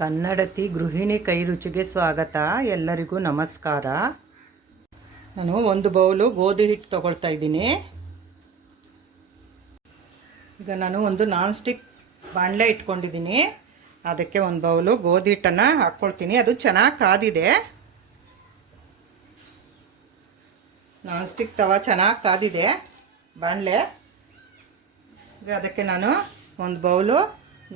ಕನ್ನಡತಿ ಗೃಹಿಣಿ ಕೈ ರುಚಿಗೆ ಸ್ವಾಗತ. ಎಲ್ಲರಿಗೂ ನಮಸ್ಕಾರ. ನಾನು ಒಂದು ಬೌಲು ಗೋಧಿ ಹಿಟ್ಟು ತಗೊಳ್ತಾ ಇದ್ದೀನಿ. ಈಗ ನಾನು ಒಂದು ನಾನ್ ಸ್ಟಿಕ್ ಬಾಣಲೆ ಇಟ್ಕೊಂಡಿದ್ದೀನಿ. ಅದಕ್ಕೆ ಒಂದು ಬೌಲು ಗೋಧಿ ಹಿಟ್ಟನ್ನು ಹಾಕ್ಕೊಳ್ತೀನಿ. ಅದು ಚೆನ್ನಾಗಿ ಕಾದಿದೆ. ನಾನ್ ಸ್ಟಿಕ್ ತವ ಚೆನ್ನಾಗಿ ಕಾದಿದೆ ಬಾಣಲೆ. ಈಗ ಅದಕ್ಕೆ ನಾನು ಒಂದು ಬೌಲು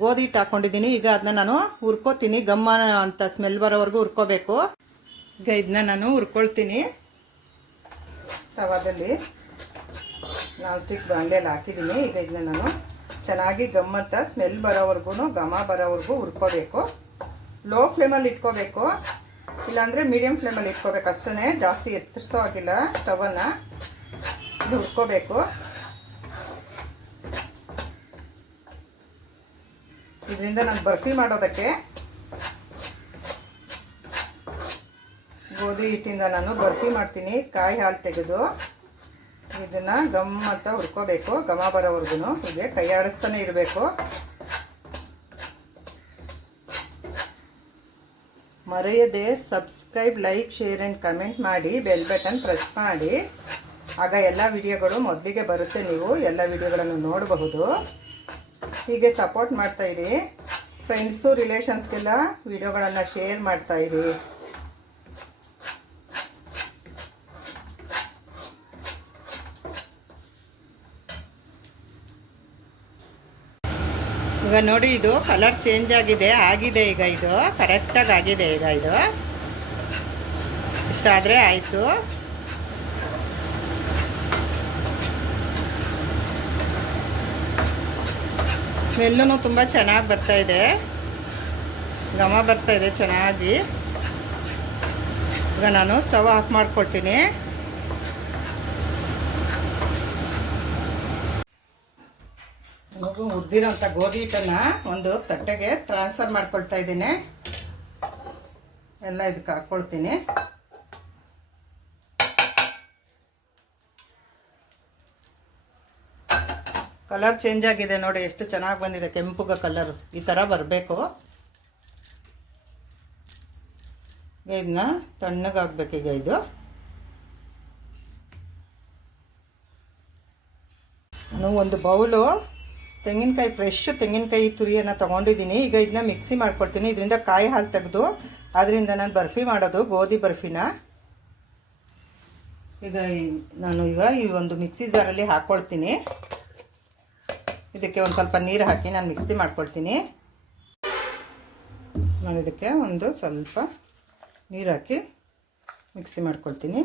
ಗೋಧಿ ಹಿಟ್ಟು ಹಾಕ್ಕೊಂಡಿದ್ದೀನಿ. ಈಗ ಅದನ್ನ ನಾನು ಹುರ್ಕೋತೀನಿ. ಗಮ್ಮ ಅಂತ ಸ್ಮೆಲ್ ಬರೋವರೆಗೂ ಹುರ್ಕೋಬೇಕು. ಈಗ ಇದನ್ನ ನಾನು ಹುರ್ಕೊಳ್ತೀನಿ. ತವಾದಲ್ಲಿ ನಾನ್ ಸ್ಟಿಕ್ ಬಾಣಲೆಯಲ್ಲಿ ಹಾಕಿದ್ದೀನಿ. ಈಗ ಇದನ್ನ ನಾನು ಚೆನ್ನಾಗಿ ಗಮ್ಮಂತ ಸ್ಮೆಲ್ ಬರೋವರೆಗೂ ಘಮ ಬರೋವರೆಗೂ ಹುರ್ಕೋಬೇಕು. ಲೋ ಫ್ಲೇಮಲ್ಲಿ ಇಟ್ಕೋಬೇಕು, ಇಲ್ಲಾಂದರೆ ಮೀಡಿಯಮ್ ಫ್ಲೇಮಲ್ಲಿ ಇಟ್ಕೋಬೇಕು ಅಷ್ಟೇ. ಜಾಸ್ತಿ ಎತ್ತರಿಸೋ ಆಗಿಲ್ಲ ಸ್ಟವನ್ನು. ಇದು ಹುರ್ಕೋಬೇಕು. ಇದರಿಂದ ನಾನು ಬರ್ಫಿ ಮಾಡೋದಕ್ಕೆ ಗೋಧಿ ಹಿಟ್ಟಿಂದ ನಾನು ಬರ್ಫಿ ಮಾಡ್ತೀನಿ. ಕಾಯಿ ಹಾಲು ತೆಗೆದು ಇದನ್ನು ಗಮ್ ಅಂತ ಹುರ್ಕೋಬೇಕು ಘಮ ಬರೋವರೆಗೂ. ಹೀಗೆ ಕೈ ಆಡಿಸ್ತಾನೆ ಇರಬೇಕು. ಮರೆಯದೆ subscribe, like, share and comment ಮಾಡಿ. ಬೆಲ್ ಬಟನ್ ಪ್ರೆಸ್ ಮಾಡಿ. ಆಗ ಎಲ್ಲ ವಿಡಿಯೋಗಳು ಮೊದಲಿಗೆ ಬರುತ್ತೆ. ನೀವು ಎಲ್ಲ ವಿಡಿಯೋಗಳನ್ನು ನೋಡಬಹುದು. ಹೀಗೆ ಸಪೋರ್ಟ್ ಮಾಡ್ತಾಯಿರಿ. ಫ್ರೆಂಡ್ಸು ರಿಲೇಷನ್ಸ್ಗೆಲ್ಲ ವಿಡಿಯೋಗಳನ್ನು ಶೇರ್ ಮಾಡ್ತಾಯಿರಿ. ಈಗ ನೋಡಿ, ಇದು ಕಲರ್ ಚೇಂಜ್ ಆಗಿದೆ. ಈಗ ಇದು ಕರೆಕ್ಟಾಗಿ ಆಗಿದೆ. ಈಗ ಇದು ಇಷ್ಟಾದರೆ ಆಯಿತು. ಸ್ಮೆಲ್ಲೂ ತುಂಬ ಚೆನ್ನಾಗಿ ಬರ್ತಾಯಿದೆ. ಘಮ ಬರ್ತಾಯಿದೆ ಚೆನ್ನಾಗಿ. ಈಗ ನಾನು ಸ್ಟವ್ ಆಫ್ ಮಾಡ್ಕೊಳ್ತೀನಿ. ಹುರಿದಿರೋಂಥ ಗೋಧಿ ಹಿಟ್ಟನ್ನು ಒಂದು ತಟ್ಟೆಗೆ ಟ್ರಾನ್ಸ್ಫರ್ ಮಾಡ್ಕೊಳ್ತಾ ಇದ್ದೀನಿ. ಎಲ್ಲ ಇದಕ್ಕೆ ಹಾಕ್ಕೊಳ್ತೀನಿ. ಕಲರ್ ಚೇಂಜ್ ಆಗಿದೆ ನೋಡಿ, ಎಷ್ಟು ಚೆನ್ನಾಗಿ ಬಂದಿದೆ. ಕೆಂಪುಗ ಕಲರ್ ಈ ಥರ ಬರಬೇಕು. ಇದನ್ನ ತಣ್ಣಗಾಗಬೇಕೀಗ. ಇದು ನಾನು ಒಂದು ಬೌಲು ತೆಂಗಿನಕಾಯಿ, ಫ್ರೆಶ್ ತೆಂಗಿನಕಾಯಿ ತುರಿಯನ್ನು ತೊಗೊಂಡಿದ್ದೀನಿ. ಈಗ ಇದನ್ನ ಮಿಕ್ಸಿ ಮಾಡ್ಕೊಳ್ತೀನಿ. ಇದರಿಂದ ಕಾಯಿ ಹಾಲು ತೆಗೆದು ಅದರಿಂದ ನಾನು ಬರ್ಫಿ ಮಾಡೋದು, ಗೋಧಿ ಬರ್ಫಿನ. ಈಗ ನಾನು ಈ ಒಂದು ಮಿಕ್ಸಿ ಜಾರಲ್ಲಿ ಹಾಕ್ಕೊಳ್ತೀನಿ. ಇದಕ್ಕೆ ಒಂದು ಸ್ವಲ್ಪ ನೀರು ಹಾಕಿ ನಾನು ಮಿಕ್ಸಿ ಮಾಡ್ಕೊಳ್ತೀನಿ. ನಾನು ಇದಕ್ಕೆ ಒಂದು ಸ್ವಲ್ಪ ನೀರು ಹಾಕಿ ಮಿಕ್ಸಿ ಮಾಡ್ಕೊಳ್ತೀನಿ.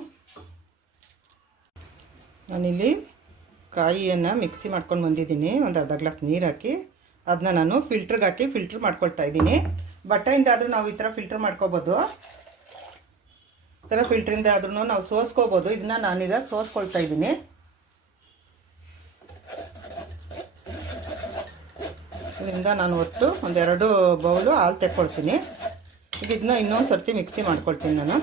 ನಾನಿಲ್ಲಿ ಕಾಯಿಯನ್ನು ಮಿಕ್ಸಿ ಮಾಡ್ಕೊಂಡು ಬಂದಿದ್ದೀನಿ. ಒಂದು ಅರ್ಧ ಗ್ಲಾಸ್ ನೀರು ಹಾಕಿ ಅದನ್ನ ನಾನು ಫಿಲ್ಟ್ರಿಗೆ ಹಾಕಿ ಫಿಲ್ಟ್ರ್ ಮಾಡ್ಕೊಳ್ತಾ ಇದ್ದೀನಿ. ಬಟ್ಟೆಯಿಂದ ಆದರೂ ನಾವು ಈ ಥರ ಫಿಲ್ಟ್ರ್ ಮಾಡ್ಕೋಬೋದು. ಈ ಥರ ಫಿಲ್ಟ್ರಿಂದ ಆದ್ರೂ ನಾವು ಸೋಸ್ಕೋಬೋದು. ಇದನ್ನ ನಾನೀಗ ಸೋಸ್ಕೊಳ್ತಾ ಇದ್ದೀನಿ. ಇದರಿಂದ ನಾನು ಒಟ್ಟು ಒಂದೆರಡು ಬೌಲು ಹಾಲು ತೆಕ್ಕೊಳ್ತೀನಿ. ಈಗ ಇದನ್ನ ಇನ್ನೊಂದು ಸರ್ತಿ ಮಿಕ್ಸಿ ಮಾಡ್ಕೊಳ್ತೀನಿ ನಾನು.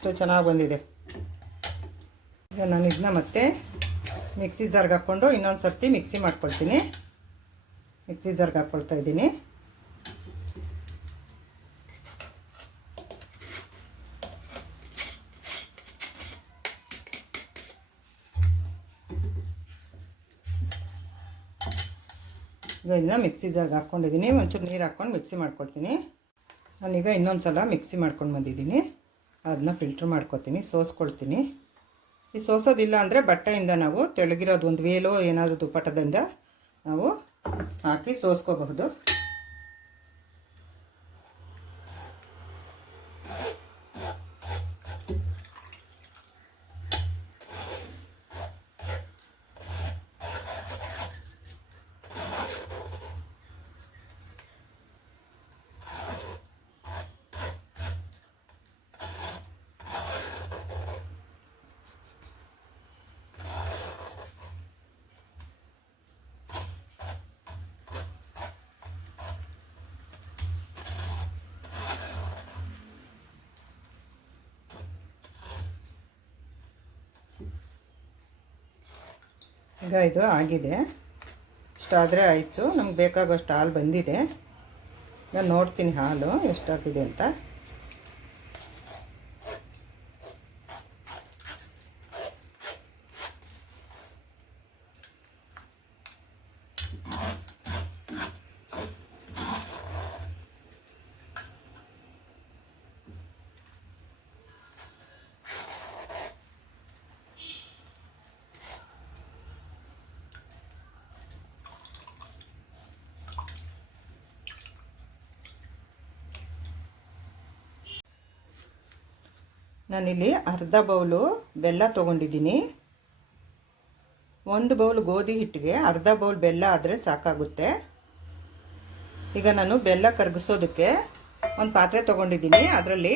ಇಷ್ಟು ಚೆನ್ನಾಗಿ ಬಂದಿದೆ. ಈಗ ನಾನು ಇದನ್ನ ಮತ್ತೆ ಮಿಕ್ಸಿ ಜಾರ್ಗೆ ಹಾಕ್ಕೊಂಡು ಇನ್ನೊಂದು ಸರ್ತಿ ಮಿಕ್ಸಿ ಮಾಡ್ಕೊಳ್ತೀನಿ. ಮಿಕ್ಸಿ ಜಾರ್ಗೆ ಹಾಕ್ಕೊಳ್ತಾ ಇದ್ದೀನಿ. ಈಗ ಇದನ್ನ ಮಿಕ್ಸಿ ಜಾರ್ಗೆ ಹಾಕ್ಕೊಂಡಿದ್ದೀನಿ. ಒಂಚೂರು ನೀರು ಹಾಕ್ಕೊಂಡು ಮಿಕ್ಸಿ ಮಾಡ್ಕೊಳ್ತೀನಿ. ನಾನೀಗ ಇನ್ನೊಂದು ಸಲ ಮಿಕ್ಸಿ ಮಾಡ್ಕೊಂಡು ಬಂದಿದ್ದೀನಿ. ಅದನ್ನ ಫಿಲ್ಟ್ರ್ ಮಾಡ್ಕೊತೀನಿ, ಸೋಸ್ಕೊಳ್ತೀನಿ. ಈ ಸೋಸೋದಿಲ್ಲ ಅಂದರೆ ಬಟ್ಟೆಯಿಂದ ನಾವು ತೆಳಗಿರೋದು ಒಂದು ವೇಲೋ ಏನಾದರೂ ದುಪ್ಪಟದಿಂದ ನಾವು ಹಾಕಿ ಸೋಸ್ಕೋಬಹುದು. ಈಗ ಇದು ಆಗಿದೆ. ಇಷ್ಟಾದರೆ ಆಯಿತು. ನಮ್ಗೆ ಬೇಕಾಗೋಷ್ಟು ಹಾಲು ಬಂದಿದೆ. ನಾನು ನೋಡ್ತೀನಿ ಹಾಲು ಎಷ್ಟಾಗಿದೆ ಅಂತ. ನಾನಿಲ್ಲಿ ಅರ್ಧ ಬೌಲು ಬೆಲ್ಲ ತೊಗೊಂಡಿದ್ದೀನಿ. 1 ಬೌಲ್ ಗೋಧಿ ಹಿಟ್ಟಿಗೆ ಅರ್ಧ ಬೌಲ್ ಬೆಲ್ಲ ಆದರೆ ಸಾಕಾಗುತ್ತೆ. ಈಗ ನಾನು ಬೆಲ್ಲ ಕರಗಿಸೋದಕ್ಕೆ ಒಂದು ಪಾತ್ರೆ ತೊಗೊಂಡಿದ್ದೀನಿ. ಅದರಲ್ಲಿ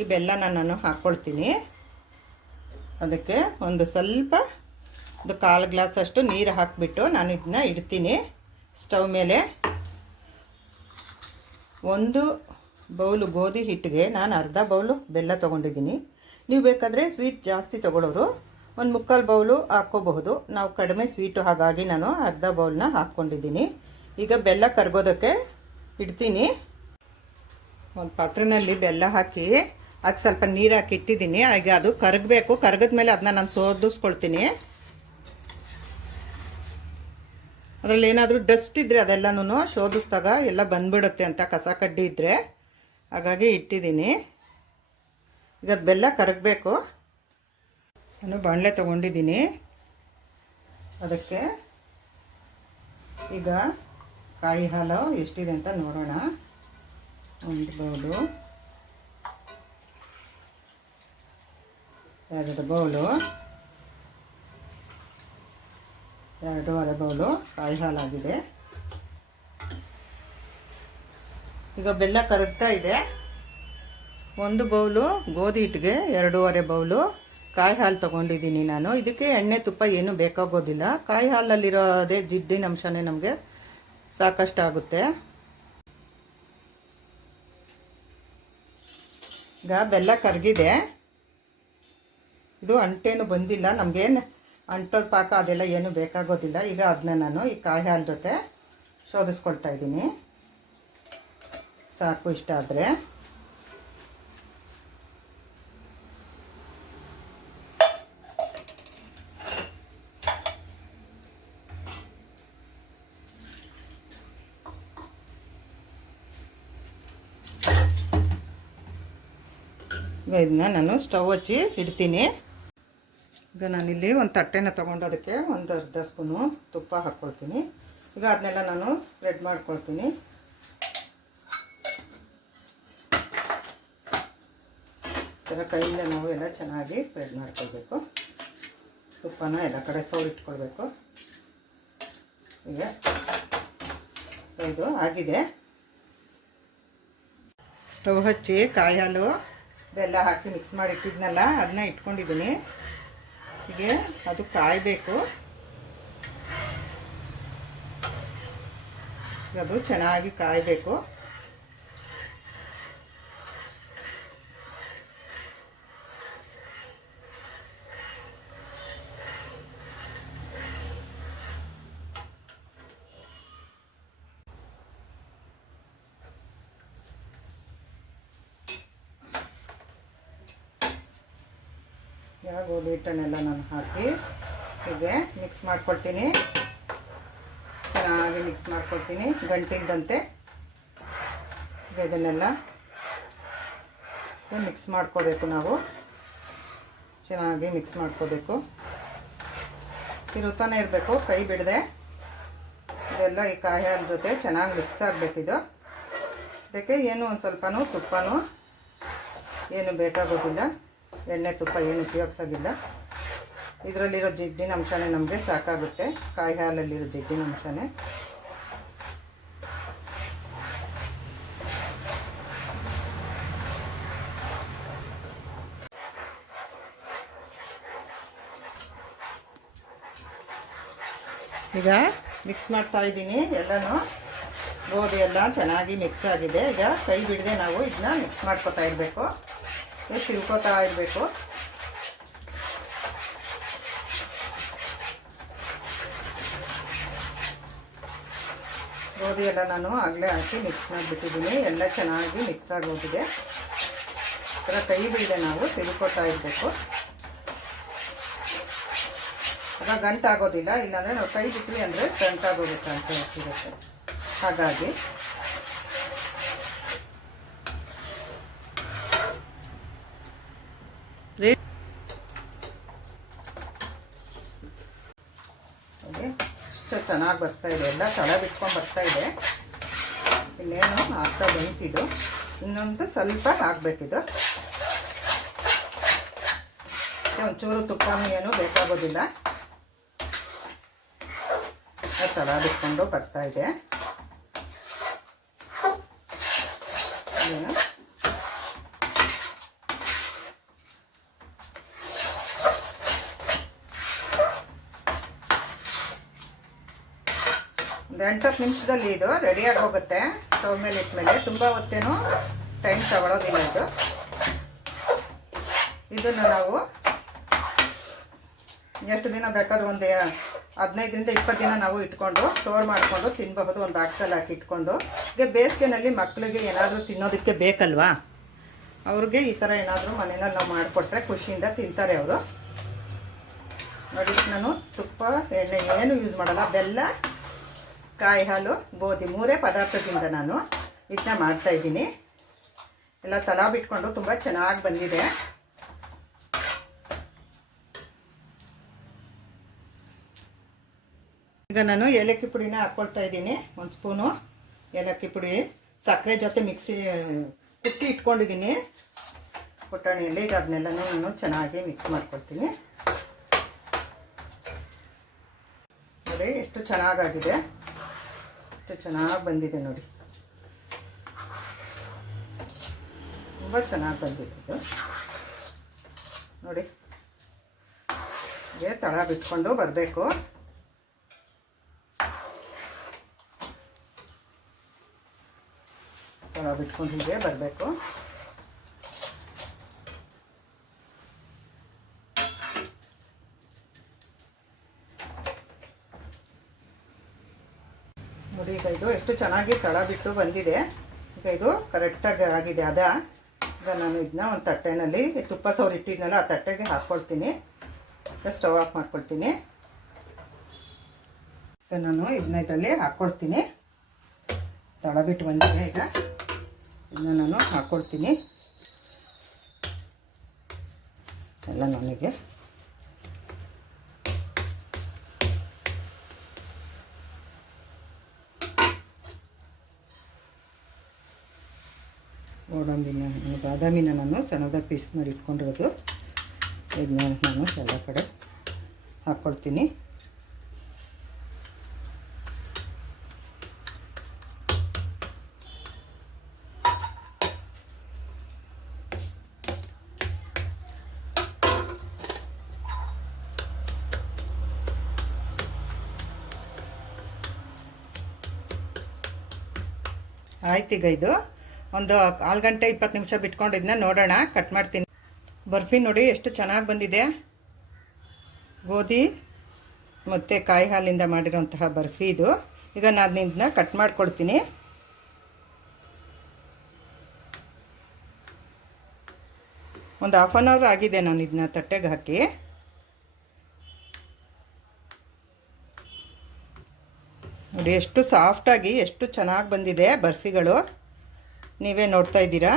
ಈ ಬೆಲ್ಲನ ನಾನು ಹಾಕ್ಕೊಳ್ತೀನಿ. ಅದಕ್ಕೆ ಒಂದು ಸ್ವಲ್ಪ ಒಂದು 1/4 ಗ್ಲಾಸಷ್ಟು ನೀರು ಹಾಕಿಬಿಟ್ಟು ನಾನು ಇದನ್ನ ಇಡ್ತೀನಿ ಸ್ಟವ್ ಮೇಲೆ. 1 ಬೌಲು ಗೋಧಿ ಹಿಟ್ಟಿಗೆ ನಾನು ಅರ್ಧ ಬೌಲು ಬೆಲ್ಲ ತೊಗೊಂಡಿದ್ದೀನಿ. ನೀವು ಬೇಕಾದರೆ ಸ್ವೀಟ್ ಜಾಸ್ತಿ ತೊಗೊಳ್ಳೋರು 1/4 ಬೌಲು ಹಾಕ್ಕೋಬಹುದು. ನಾವು ಕಡಿಮೆ ಸ್ವೀಟು, ಹಾಗಾಗಿ ನಾನು ಅರ್ಧ ಬೌಲನ್ನ ಹಾಕ್ಕೊಂಡಿದ್ದೀನಿ. ಈಗ ಬೆಲ್ಲ ಕರಗೋದಕ್ಕೆ ಇಡ್ತೀನಿ. ಒಂದು ಪಾತ್ರೆಯಲ್ಲಿ ಬೆಲ್ಲ ಹಾಕಿ ಅದಕ್ಕೆ ಸ್ವಲ್ಪ ನೀರು ಹಾಕಿ ಇಟ್ಟಿದ್ದೀನಿ. ಈಗ ಅದು ಕರಗಬೇಕು. ಕರಗಿದ್ಮೇಲೆ ಅದನ್ನ ನಾನು ಸೋದಿಸ್ಕೊಳ್ತೀನಿ. ಅದರಲ್ಲಿ ಏನಾದರೂ ಡಸ್ಟ್ ಇದ್ದರೆ ಅದೆಲ್ಲನೂ ಶೋಧಿಸಿದಾಗ ಎಲ್ಲ ಬಂದುಬಿಡುತ್ತೆ ಅಂತ, ಕಸ ಕಡ್ಡಿ ಇದ್ದರೆ. ಹಾಗಾಗಿ ಇಟ್ಟಿದ್ದೀನಿ. ಈಗ ಅದು ಬೆಲ್ಲ ಕರಗಬೇಕು. ನಾನು ಬಾಣಲೆ ತೊಗೊಂಡಿದ್ದೀನಿ. ಅದಕ್ಕೆ ಈಗ ಕಾಯಿ ಹಾಲು ಎಷ್ಟಿದೆ ಅಂತ ನೋಡೋಣ. 1 ಬೌಲು, 2 ಬೌಲು, 2.5 ಬೌಲು ಕಾಯಿ ಹಾಲಾಗಿದೆ. ಈಗ ಬೆಲ್ಲ ಕರಗ್ತಾ ಇದೆ. 1 ಬೌಲು ಗೋಧಿ ಹಿಟ್ಟಿಗೆ 2.5 ಬೌಲು ಕಾಯಿ ಹಾಲು ತೊಗೊಂಡಿದ್ದೀನಿ ನಾನು. ಇದಕ್ಕೆ ಎಣ್ಣೆ ತುಪ್ಪ ಏನೂ ಬೇಕಾಗೋದಿಲ್ಲ. ಕಾಯಿ ಹಾಲಲ್ಲಿರೋದೇ ಜಿಡ್ಡಿನ ಅಂಶನೇ ನಮಗೆ ಸಾಕಷ್ಟು ಆಗುತ್ತೆ. ಈಗ ಬೆಲ್ಲ ಕರಗಿದೆ. ಇದು ಅಂಟೇನು ಬಂದಿಲ್ಲ. ನಮಗೇನು ಅಂಟೋದು ಪಾಕ ಅದೆಲ್ಲ ಏನೂ ಬೇಕಾಗೋದಿಲ್ಲ. ಈಗ ಅದನ್ನ ನಾನು ಈ ಕಾಯಿ ಹಾಲು ಜೊತೆ ಶೋಧಿಸ್ಕೊಳ್ತಾ ಇದ್ದೀನಿ. ಸಾಕು ಇಷ್ಟ ಆದರೆ. ಈಗ ಇದನ್ನ ನಾನು ಸ್ಟವ್ ಹಚ್ಚಿ ಇಡ್ತೀನಿ. ಈಗ ನಾನಿಲ್ಲಿ ಒಂದು ತಟ್ಟೆನ ತೊಗೊಂಡು ಅದಕ್ಕೆ ಒಂದು ಅರ್ಧ ಸ್ಪೂನು ತುಪ್ಪ ಹಾಕ್ಕೊಳ್ತೀನಿ. ಈಗ ಅದನ್ನೆಲ್ಲ ನಾನು ಸ್ಪ್ರೆಡ್ ಮಾಡ್ಕೊಳ್ತೀನಿ. ಥರ ಕೈಯಿಂದ ನಾವು ಎಲ್ಲ ಚೆನ್ನಾಗಿ ಸ್ಪ್ರೆಡ್ ಮಾಡ್ಕೊಳ್ಬೇಕು. ತುಪ್ಪನ ಎಲ್ಲ ಕಡೆ ಸೋರಿಟ್ಕೊಳ್ಬೇಕು. ಈಗ ಇದು ಆಗಿದೆ. ಸ್ಟವ್ ಹಚ್ಚಿ ಕಾಯಿ ಹಾಲು ಬೆಲ್ಲ ಹಾಕಿ ಮಿಕ್ಸ್ ಮಾಡಿ ಇಟ್ಟಿದ್ನಲ್ಲ ಅದನ್ನ ಇಟ್ಕೊಂಡಿದ್ದೀನಿ. ಹೀಗೆ ಅದು ಕಾಯಬೇಕು. ಅದು ಚೆನ್ನಾಗಿ ಕಾಯಬೇಕು. ಗೋಧಿ ಹಿಟ್ಟನ್ನೆಲ್ಲ ನಾನು ಹಾಕಿ ಹೀಗೆ ಮಿಕ್ಸ್ ಮಾಡ್ಕೊಳ್ತೀನಿ. ಚೆನ್ನಾಗಿ ಮಿಕ್ಸ್ ಮಾಡ್ಕೊಳ್ತೀನಿ ಗಂಟಿಲ್ದಂತೆ. ಇದನ್ನೆಲ್ಲ ಮಿಕ್ಸ್ ಮಾಡ್ಕೋಬೇಕು. ನಾವು ಚೆನ್ನಾಗಿ ಮಿಕ್ಸ್ ಮಾಡ್ಕೋಬೇಕು. ತಿರುತ್ತಾನೆ ಇರಬೇಕು, ಕೈ ಬಿಡದೆ. ಇದೆಲ್ಲ ಈ ಕಾಯಿ ಹಾಲು ಜೊತೆ ಚೆನ್ನಾಗಿ ಮಿಕ್ಸ್ ಆಗಬೇಕಿದು. ಅದಕ್ಕೆ ಏನು ಒಂದು ಸ್ವಲ್ಪನೂ ತುಪ್ಪನೂ ಏನು ಬೇಕಾಗೋದಿಲ್ಲ. ಎಣ್ಣೆ ತುಪ್ಪ ಏನು ಉಪಯೋಗಿಸೋದಿಲ್ಲ. ಇದರಲ್ಲಿರೋ ಜಿಡ್ಡಿನ ಅಂಶನೇ ನಮಗೆ ಸಾಕಾಗುತ್ತೆ. ಕಾಯಿ ಹಾಲಲ್ಲಿರೋ ಜಿಡ್ಡಿನ ಅಂಶನೇ. ಈಗ ಮಿಕ್ಸ್ ಮಾಡ್ತಾ ಇದ್ದೀನಿ ಎಲ್ಲನೂ. ಗೋಧಿ ಎಲ್ಲ ಚೆನ್ನಾಗಿ ಮಿಕ್ಸ್ ಆಗಿದೆ. ಈಗ ಕೈ ಬಿಡದೆ ನಾವು ಇದನ್ನ ಮಿಕ್ಸ್ ಮಾಡ್ಕೊತಾ ಇರಬೇಕು, ತಿರ್ಕೋತಾ ಇರಬೇಕು. ಗೋಧಿ ಎಲ್ಲ ನಾನು ಆಗಲೇ ಹಾಕಿ ಮಿಕ್ಸ್ ಮಾಡಿಬಿಟ್ಟಿದ್ದೀನಿ. ಎಲ್ಲ ಚೆನ್ನಾಗಿ ಮಿಕ್ಸ್ ಆಗೋಗಿದೆ. ಈ ಥರ ಕೈ ಬಿಡದೆ ನಾವು ತಿಳ್ಕೊತಾ ಇರಬೇಕು. ಆಗ ಗಂಟಾಗೋದಿಲ್ಲ. ಇಲ್ಲಾಂದರೆ ನಾವು ಕೈ ಬಿಟ್ವಿ ಅಂದರೆ ಗಂಟಾಗೋದು ಚಾನ್ಸ್ ಇರುತ್ತೆ. ಹಾಗಾಗಿ ಇಷ್ಟು ಚೆನ್ನಾಗಿ ಬರ್ತಾಯಿದೆ. ಎಲ್ಲ ತಳ ಬಿಟ್ಕೊಂಡು ಬರ್ತಾಯಿದೆ. ಇನ್ನೇನು ಆಗ್ತಾ ಬಂತಿದ್ದು. ಇನ್ನೊಂದು ಸ್ವಲ್ಪ ಹಾಕಬೇಕಿದು. ಒಂಚೂರು ತುಪ್ಪ ಏನು ಬೇಕಾಗೋದಿಲ್ಲ. ತಳ ಬಿಟ್ಕೊಂಡು ಬರ್ತಾಯಿದೆ. ಒಂದು 8-10 ನಿಮಿಷದಲ್ಲಿ ಇದು ರೆಡಿಯಾಗಿ ಹೋಗುತ್ತೆ. ಸ್ಟವ್ ಮೇಲೆ ಇಟ್ಮೇಲೆ ತುಂಬ ಹೊತ್ತೇನು ಟೈಮ್ ತಗೊಳ್ಳೋದಿಲ್ಲ ಇದು. ಇದನ್ನು ನಾವು ಎಷ್ಟು ದಿನ ಬೇಕಾದ್ರೂ ಒಂದು 15ರಿಂದ 20 ದಿನ ನಾವು ಇಟ್ಕೊಂಡು ಸ್ಟೋರ್ ಮಾಡಿಕೊಂಡು ತಿನ್ನಬಹುದು. ಒಂದು ಬಾಕ್ಸಲ್ಲಿ ಹಾಕಿ ಇಟ್ಕೊಂಡು. ಈಗ ಬೇಸಿಗೆನಲ್ಲಿ ಮಕ್ಕಳಿಗೆ ಏನಾದರೂ ತಿನ್ನೋದಕ್ಕೆ ಬೇಕಲ್ವಾ, ಅವ್ರಿಗೆ ಈ ಥರ ಏನಾದರೂ ಮನೆಯಲ್ಲಿ ನಾವು ಮಾಡಿಕೊಟ್ರೆ ಖುಷಿಯಿಂದ ತಿಂತಾರೆ ಅವರು. ನೋಡಿ, ನಾನು ತುಪ್ಪ ಎಣ್ಣೆ ಏನು ಯೂಸ್ ಮಾಡಲ್ಲ. ಬೆಲ್ಲ, ಕಾಯಿ ಹಾಲು, ಗೋಧಿ 3 ಪದಾರ್ಥದಿಂದ ನಾನು ಇದನ್ನ ಮಾಡ್ತಾಯಿದ್ದೀನಿ. ಎಲ್ಲ ತಲಾ ಬಿಟ್ಕೊಂಡು ತುಂಬ ಚೆನ್ನಾಗಿ ಬಂದಿದೆ. ಈಗ ನಾನು ಏಲಕ್ಕಿ ಪುಡಿನ ಹಾಕ್ಕೊಳ್ತಾ ಇದ್ದೀನಿ. 1 ಸ್ಪೂನು ಏಲಕ್ಕಿ ಪುಡಿ ಸಕ್ಕರೆ ಜೊತೆ ಮಿಕ್ಸಿ ಕುಟ್ಟಿ ಇಟ್ಕೊಂಡಿದ್ದೀನಿ ಪುಟಾಣಿಯಲ್ಲಿ. ಈಗ ಅದನ್ನೆಲ್ಲನೂ ನಾನು ಚೆನ್ನಾಗಿ ಮಿಕ್ಸ್ ಮಾಡ್ಕೊಳ್ತೀನಿ. ನೋಡಿ ಎಷ್ಟು ಚೆನ್ನಾಗಾಗಿದೆ, ಎಷ್ಟು ಚೆನ್ನಾಗಿ ಬಂದಿದೆ ನೋಡಿ. ತುಂಬ ಚೆನ್ನಾಗಿ ಬಂದಿದೆ ಇದು ನೋಡಿ. ಹೀಗೆ ತಳ ಬಿಟ್ಕೊಂಡು ಬರಬೇಕು. ತಳ ಬಿಟ್ಕೊಂಡು ಹೀಗೆ ಬರಬೇಕು. ನೋಡಿ, ಈಗ ಇದು ಎಷ್ಟು ಚೆನ್ನಾಗಿ ತಳ ಬಿಟ್ಟು ಬಂದಿದೆ. ಈಗ ಇದು ಕರೆಕ್ಟಾಗಿ ಆಗಿದೆ. ಈಗ ನಾನು ಇದನ್ನ ಒಂದು ತಟ್ಟೆನಲ್ಲಿ ತುಪ್ಪ ಸವರಿ ಇಟ್ಟಿದ್ನಲ್ಲ, ಆ ತಟ್ಟೆಗೆ ಹಾಕ್ಕೊಳ್ತೀನಿ. ಸ್ಟವ್ ಆಫ್ ಮಾಡ್ಕೊಳ್ತೀನಿ. ಈಗ ನಾನು ಇದರಲ್ಲಿ ಹಾಕ್ಕೊಳ್ತೀನಿ. ತಳ ಬಿಟ್ಟು ಬಂದಿದೆ. ಈಗ ಇದನ್ನ ನಾನು ಹಾಕ್ಕೊಳ್ತೀನಿ ಎಲ್ಲ ನನಗೆ. ಗೋಡಂಬಿನ, ಬಾದಾಮಿನ ನಾನು ಸಣ್ಣದಾಗಿ ಪೀಸ್ ಮಾಡಿ ಇಟ್ಕೊಂಡಿರೋದು. ಇದನ್ನ ನಾನು ಎಲ್ಲ ಕಡೆ ಹಾಕ್ಕೊಳ್ತೀನಿ. ಆಯ್ತು, ಈಗ ಇದು ಒಂದು 1/4 ಗಂಟೆ 20 ನಿಮಿಷ ಬಿಟ್ಕೊಂಡಿದ್ದನ್ನ ನೋಡೋಣ. ಕಟ್ ಮಾಡ್ತೀನಿ. ಬರ್ಫಿ ನೋಡಿ ಎಷ್ಟು ಚೆನ್ನಾಗಿ ಬಂದಿದೆ. ಗೋಧಿ ಮತ್ತು ಕಾಯಿ ಹಾಲಿಂದ ಮಾಡಿರೋಂತಹ ಬರ್ಫಿ ಇದು. ಈಗ ನಾನು ಇದನ್ನ ಕಟ್ ಮಾಡ್ಕೊಳ್ತೀನಿ. ಒಂದು 1/2 ಅವರ್ ಆಗಿದೆ ನಾನು ಇದನ್ನ ತಟ್ಟೆಗೆ ಹಾಕಿ. ನೋಡಿ ಎಷ್ಟು ಸಾಫ್ಟಾಗಿ ಎಷ್ಟು ಚೆನ್ನಾಗಿ ಬಂದಿದೆ ಬರ್ಫಿಗಳು. ನೀವೇ ನೋಡ್ತಾ ಇದ್ದೀರಾ.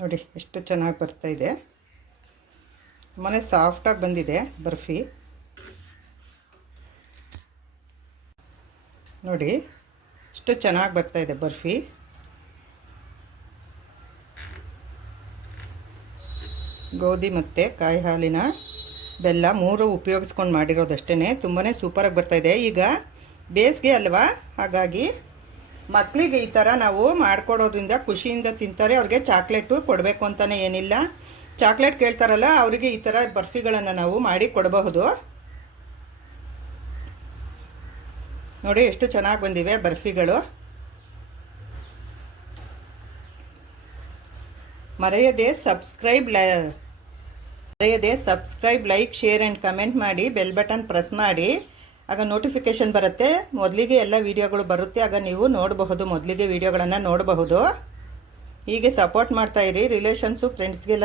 ನೋಡಿ ಎಷ್ಟು ಚೆನ್ನಾಗಿ ಬರ್ತಾಯಿದೆ. ತುಂಬಾ ಸಾಫ್ಟಾಗಿ ಬಂದಿದೆ ಬರ್ಫಿ. ನೋಡಿ ಎಷ್ಟು ಚೆನ್ನಾಗಿ ಬರ್ತಾಯಿದೆ ಬರ್ಫಿ. ಗೋಧಿ ಮತ್ತು ಕಾಯಿ ಹಾಲಿನ ಬೆಲ್ಲ 3 ಉಪಯೋಗಿಸ್ಕೊಂಡು ಮಾಡಿರೋದಷ್ಟೇ. ತುಂಬಾ ಸೂಪರಾಗಿ ಬರ್ತಾಯಿದೆ. ಈಗ ಬೇಸಿಗೆ ಅಲ್ವಾ, ಹಾಗಾಗಿ ಮಕ್ಕಳಿಗೆ ಈ ಥರ ನಾವು ಮಾಡಿಕೊಡೋದ್ರಿಂದ ಖುಷಿಯಿಂದ ತಿಂತಾರೆ. ಅವ್ರಿಗೆ ಚಾಕ್ಲೇಟು ಕೊಡಬೇಕು ಅಂತಲೇ ಏನಿಲ್ಲ. ಚಾಕ್ಲೇಟ್ ಕೇಳ್ತಾರಲ್ಲ ಅವರಿಗೆ ಈ ಥರ ಬರ್ಫಿಗಳನ್ನು ನಾವು ಮಾಡಿ ಕೊಡಬಹುದು. ನೋಡಿ ಎಷ್ಟು ಚೆನ್ನಾಗಿ ಬಂದಿವೆ ಬರ್ಫಿಗಳು. ಮರೆಯದೆ subscribe, like, share and comment ಮಾಡಿ, ಬೆಲ್ ಬಟನ್ ಪ್ರೆಸ್ ಮಾಡಿ. ಆಗ ನೋಟಿಫಿಕೇಷನ್ ಬರುತ್ತೆ, ಮೊದಲಿಗೆ ಎಲ್ಲ ವೀಡಿಯೋಗಳು ಬರುತ್ತೆ, ಆಗ ನೀವು ನೋಡಬಹುದು, ಮೊದಲಿಗೆ ವೀಡಿಯೋಗಳನ್ನು ನೋಡಬಹುದು. ಹೀಗೆ ಸಪೋರ್ಟ್ ಮಾಡ್ತಾಯಿರಿ. ರಿಲೇಷನ್ಸು, ಫ್ರೆಂಡ್ಸ್ಗೆಲ್ಲ